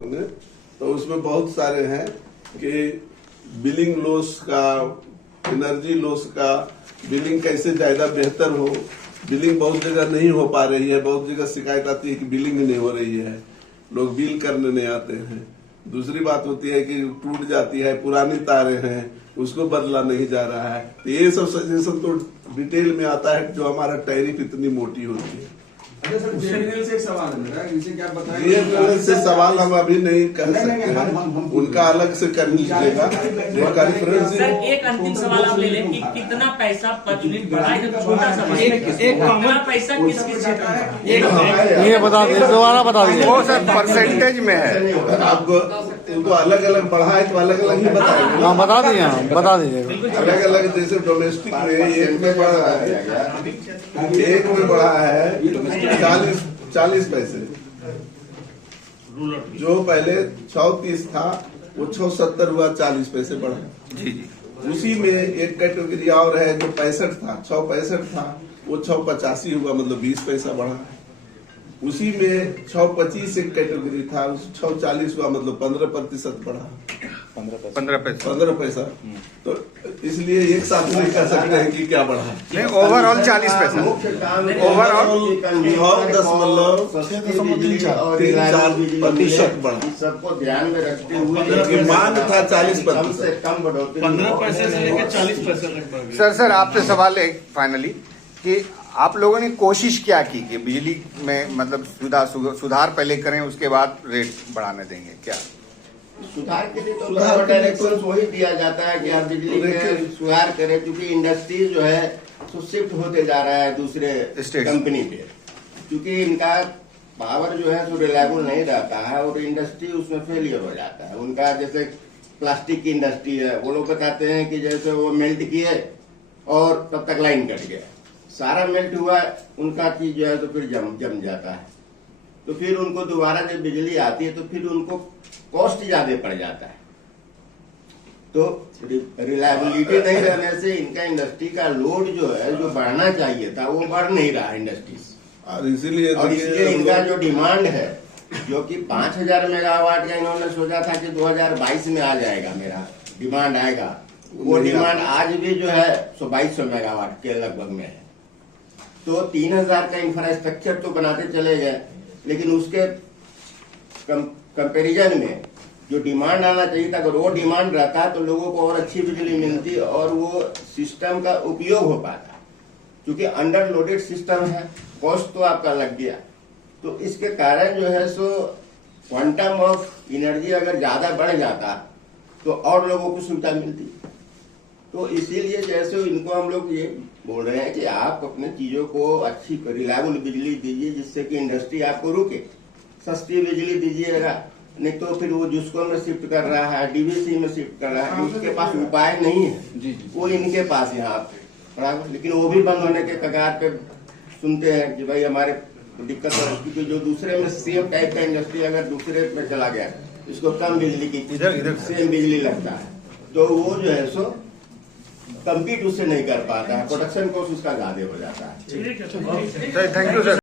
तो उसमें बहुत सारे हैं कि बिलिंग लॉस का, एनर्जी लॉस का, बिलिंग कैसे ज्यादा बेहतर हो। बिलिंग बहुत जगह नहीं हो पा रही है, बहुत जगह शिकायत आती है कि बिलिंग नहीं हो रही है, लोग बिल करने नहीं आते हैं। दूसरी बात होती है कि टूट जाती है, पुरानी तारें हैं, उसको बदला नहीं जा रहा है। तो ये सब सजेशन तो डिटेल में आता है जो हमारा टैरिफ इतनी मोटी होती है। अच्छा सर, बीएसएनएल से एक सवाल है मेरा, इनसे क्या बताया? बीएसएनएल से सवाल हम अभी नहीं कर सकते हैं, उनका अलग से कर लीजिएगा कॉन्फ्रेंस। सर एक अंतिम सवाल आप ले लें कि कितना पैसा पर यूनिट बढ़ा है, छोटा सा कितना पैसा किस किस क्षेत्र में? ये बता दीजिए, दोबारा बता दीजिए। वो सर परसेंटेज में है, आपको उनको अलग अलग बढ़ा है तो अलग अलग ही बताएंगे। हाँ बता दीजिए, हाँ बता दीजिए। अलग अलग जैसे डोमेस्टिक में एक में बढ़ा है, एक में बढ़ा है 40 पैसे, जो पहले 6.30 था वो 6.70 हुआ, 40 पैसे बढ़ा। उसी में एक कैटेगरी और है जो 65 था, 6.65 था वो 6.85 हुआ, मतलब 20 पैसा बढ़ा। उसी में 6.25 एक कैटेगरी था, 6.40 हुआ, मतलब 15% बढ़ा, 15 पैसा। तो इसलिए एक साथ नहीं कर सकते हैं कि क्या बढ़ा। नहीं, ओवरऑल 40 पैसा, ओवरऑल 9.34% बढ़ा। सबको ध्यान में रखते हुए मांग था 40%, कम से कम बढ़ोतरी 15 पैसे से लेकर 40 पैसे तक बढ़ गया। सर आपसे सवाल है फाइनली कि आप लोगों ने कोशिश क्या की कि बिजली में मतलब सुधार पहले करें, उसके बाद रेट बढ़ाने देंगे क्या? सुधार के लिए तो डायरेक्शन वही दिया जाता है कि आप बिजली में सुधार करें, क्योंकि इंडस्ट्री जो है तो शिफ्ट होते जा रहा है दूसरे कंपनी पे, क्योंकि इनका पावर जो है तो रिलायबल नहीं रहता है और इंडस्ट्री उसमें फेलियर हो जाता है। उनका जैसे प्लास्टिक की इंडस्ट्री है, वो लोग बताते हैं कि जैसे वो मेल्ट किए और तब तक लाइन कट गया, सारा मेल्ट हुआ, उनका चीज जो है तो फिर जम जाता है। तो फिर उनको दोबारा जब बिजली आती है तो फिर उनको कॉस्ट ज्यादा पड़ जाता है। तो रिलायबिलिटी नहीं रहने से इनका इंडस्ट्री का लोड जो है, जो बढ़ना चाहिए था, वो बढ़ नहीं रहा इंडस्ट्रीज। और इसीलिए इनका जो डिमांड है, जो कि 5000 मेगावाट का इन्होंने सोचा था कि 2022 में आ जाएगा, मेरा डिमांड आएगा, वो डिमांड आज भी जो है 2200 मेगावाट के लगभग में है। तो 3000 का इंफ्रास्ट्रक्चर तो बनाते चले गए, लेकिन उसके कंपैरिजन में जो डिमांड आना चाहिए था, अगर वो डिमांड रहता तो लोगों को और अच्छी बिजली मिलती और वो सिस्टम का उपयोग हो पाता। क्योंकि अंडर लोडेड सिस्टम है, कॉस्ट तो आपका लग गया, तो इसके कारण जो है सो क्वांटम ऑफ एनर्जी अगर ज्यादा बढ़ जाता तो और लोगों को सुविधा मिलती। तो इसीलिए जैसे इनको हम लोग ये बोल रहे हैं कि आप अपने चीजों को अच्छी रिलायबल बिजली दीजिए, जिससे कि इंडस्ट्री आपको रुके। सस्ती बिजली दीजिएगा, नहीं तो फिर वो जिसको में शिफ्ट कर रहा है, डीवीसी में शिफ्ट कर रहा है, उसके पास उपाय नहीं है, वो इनके पास यहाँ पड़ा। लेकिन वो भी बंद होने के कगार पे सुनते हैं कि भाई हमारे दिक्कत है, क्योंकि जो दूसरे में सेम टाइप का इंडस्ट्री अगर दूसरे में चला गया, इसको कम बिजली की इधर सेम बिजली लगता है, तो वो जो है सो कम्पीट उससे नहीं कर पाता है, प्रोडक्शन कॉस्ट उसका ज्यादा हो जाता है। Thank you sir.